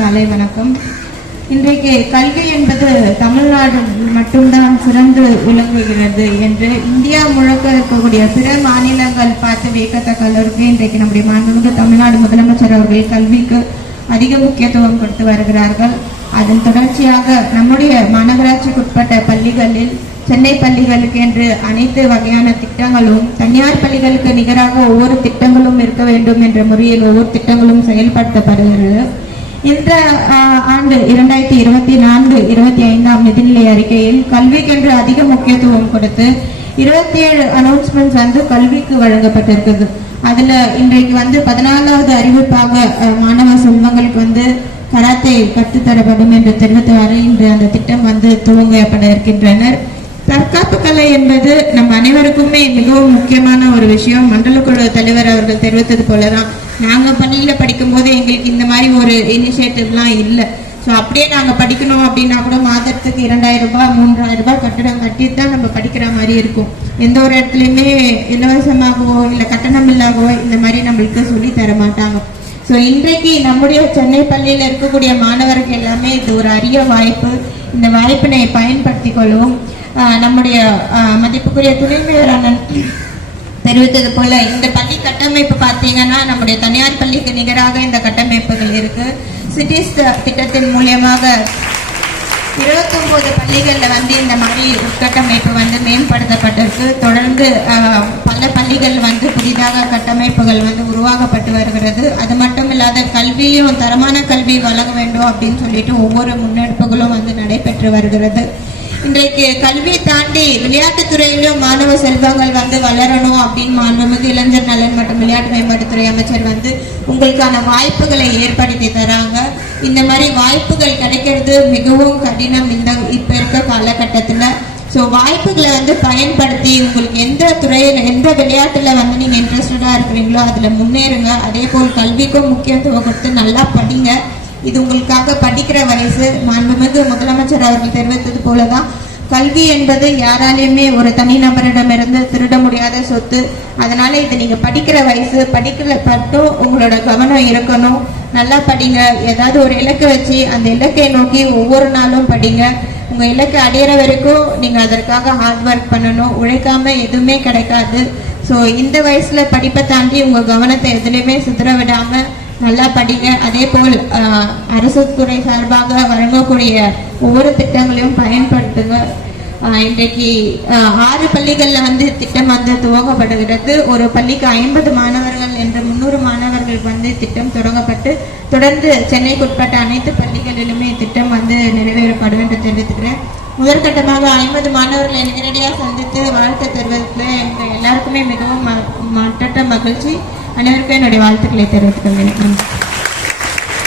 காலை வணக்கம். இன்றைக்கு கல்வி என்பது தமிழ்நாடு மட்டும்தான் சிறந்து விளங்குகிறது என்று இந்தியா முழுக்க இருக்கக்கூடிய பிற மாநிலங்கள் பார்த்து வியக்கத்தக்க அளவுக்கு இன்றைக்கு நம்முடைய மாண்புமிகு தமிழ்நாடு முதலமைச்சர் அவர்கள் கல்விக்கு அதிக முக்கியத்துவம் கொடுத்து வருகிறார்கள். அதன் தொடர்ச்சியாக நம்முடைய மாநகராட்சிக்குட்பட்ட பள்ளிகளில் சென்னை பள்ளிகளுக்கு என்று அனைத்து வகையான திட்டங்களும் தனியார் பள்ளிகளுக்கு நிகராக ஒவ்வொரு திட்டங்களும் இருக்க வேண்டும் என்ற முறையில் ஒவ்வொரு திட்டங்களும் செயல்படுத்தப்படுகிறது. இந்த ஆண்டு இரண்டாயிரத்தி இருபத்தி நான்கு இருபத்தி ஐந்தாம் நிதிநிலை அறிக்கையில் கல்விக்கென்று அதிக முக்கியத்துவம் கொடுத்து இருபத்தி ஏழு அனௌன்ஸ்மெண்ட்ஸ் வந்து கல்விக்கு வழங்கப்பட்டிருக்குது. அதுல இன்றைக்கு வந்து பதினாலாவது அறிவிப்பாக மாணவ செல்வங்களுக்கு வந்து கராத்தை கற்றுத்தரப்படும் என்று தெரிவித்தவாறு இன்று அந்த திட்டம் வந்து துவங்கப்பட இருக்கின்றனர். தற்காப்பு கலை என்பது நம் அனைவருக்குமே மிகவும் முக்கியமான ஒரு விஷயம். மண்டல குழு தலைவர் அவர்கள் தெரிவித்தது போலதான். தான் நாங்கள் படிக்கும் போது எங்களுக்கு இந்த மாதிரி ஒரு இனிஷியேட்டிவ்லாம் இல்லை. ஸோ அப்படியே நாங்கள் படிக்கணும் அப்படின்னா கூட மாதத்துக்கு இரண்டாயிரம் ரூபாய் மூன்றாயிரம் ரூபாய் கட்டணம் கட்டிட்டு தான் நம்ம படிக்கிற மாதிரி இருக்கும். எந்த ஒரு இடத்துலையுமே இலவசமாகவோ இல்லை கட்டணம் இல்லாகவோ இந்த மாதிரி நம்மளுக்கு சொல்லி தர மாட்டாங்க. ஸோ இன்றைக்கு நம்முடைய சென்னை பள்ளியில் இருக்கக்கூடிய மாணவர்கள் எல்லாமே இது ஒரு அரிய வாய்ப்பு. இந்த வாய்ப்பினை பயன்படுத்திக் கொள்வோம். நம்முடைய மதிப்புக்குரிய துணை அண்ணன் தெரிவித்தது போல இந்த பள்ளி கட்டமைப்பு பார்த்தீங்கன்னா நம்முடைய தனியார் பள்ளிக்கு நிகராக இந்த கட்டமைப்புகள் இருக்கு. சிட்டிஸ் திட்டத்தின் மூலியமாக இருபத்தொன்பது பள்ளிகளில் வந்து இந்த மாதிரி உட்கட்டமைப்பு வந்து மேம்படுத்தப்பட்டிருக்கு. தொடர்ந்து பல பள்ளிகள் வந்து புதிதாக கட்டமைப்புகள் வந்து உருவாக்கப்பட்டு வருகிறது. அது மட்டும் இல்லாத கல்வியும் தரமான கல்வி வழங்க வேண்டும் அப்படின்னு சொல்லிட்டு ஒவ்வொரு முன்னெடுப்புகளும் வந்து நடைபெற்று வருகிறது. இன்றைக்கு கல்வியை தாண்டி விளையாட்டுத்துறையிலும் மாணவ செல்வங்கள் வந்து வளரணும் அப்படின்னு மாண்புமிகு இளைஞர் நலன் மற்றும் விளையாட்டு மேம்பாட்டுத்துறை அமைச்சர் வந்து உங்களுக்கான வாய்ப்புகளை ஏற்படுத்தி தராங்க. இந்த மாதிரி வாய்ப்புகள் கிடைக்கிறது மிகவும் கடினம் இந்த இப்ப இருக்க காலகட்டத்துல. ஸோ வாய்ப்புகளை வந்து பயன்படுத்தி உங்களுக்கு எந்த துறையில் எந்த விளையாட்டுல வந்து நீங்க இன்ட்ரெஸ்டடா இருக்கிறீங்களோ அதுல முன்னேறுங்க. அதே போல் கல்விக்கும் முக்கியத்துவம் கொடுத்து நல்லா படிங்க. இது உங்களுக்காக படிக்கிற வயசு. மாண்புமிகு முதலமைச்சர் அவர்கள் தெரிவித்தது போலதான். கல்வி என்பது யாராலையுமே ஒரு தனிநபரிடமிருந்து திருட முடியாத சொத்து. அதனால இது நீங்க படிக்கிற வயசு படிக்கிற பட்டும் உங்களோட கவனம் இருக்கணும். நல்லா படிங்க. ஏதாவது ஒரு இலக்கை வச்சு அந்த இலக்கை நோக்கி ஒவ்வொரு நாளும் படிங்க. உங்க இலக்கை அடையிற வரைக்கும் நீங்க அதற்காக ஹார்ட் ஒர்க் பண்ணணும். உழைக்காம எதுவுமே கிடைக்காது. ஸோ இந்த வயசுல படிப்பை தாண்டி உங்க கவனத்தை எதுலையுமே சிதற விடாம நல்லா படிங்க. அதே போல் அரசு துறை சார்பாக வழங்கக்கூடிய ஒவ்வொரு திட்டங்களையும் பயன்படுத்துங்க. இன்றைக்கு ஆறு பள்ளிகளில் வந்து திட்டம் வந்து துவங்கப்படுகிறது. ஒரு பள்ளிக்கு ஐம்பது மாணவர்கள் என்று முன்னூறு மாணவர்கள் வந்து திட்டம் தொடங்கப்பட்டு தொடர்ந்து சென்னைக்குட்பட்ட அனைத்து பள்ளிகளிலுமே திட்டம் வந்து நிறைவேறப்படும் என்று தெரிவித்துக்கிறேன். முதற்கட்டமாக ஐம்பது மாணவர்களை நேரடியாக சந்தித்து வாழ்த்து தெரிவித்ததில் எங்கள் எல்லாருக்குமே மிகவும் ம- மட்டற்ற மகிழ்ச்சி. அனைவருக்கும் என்னுடைய வாழ்த்துக்களை தெரிவித்துக் கொள்கிறேன்.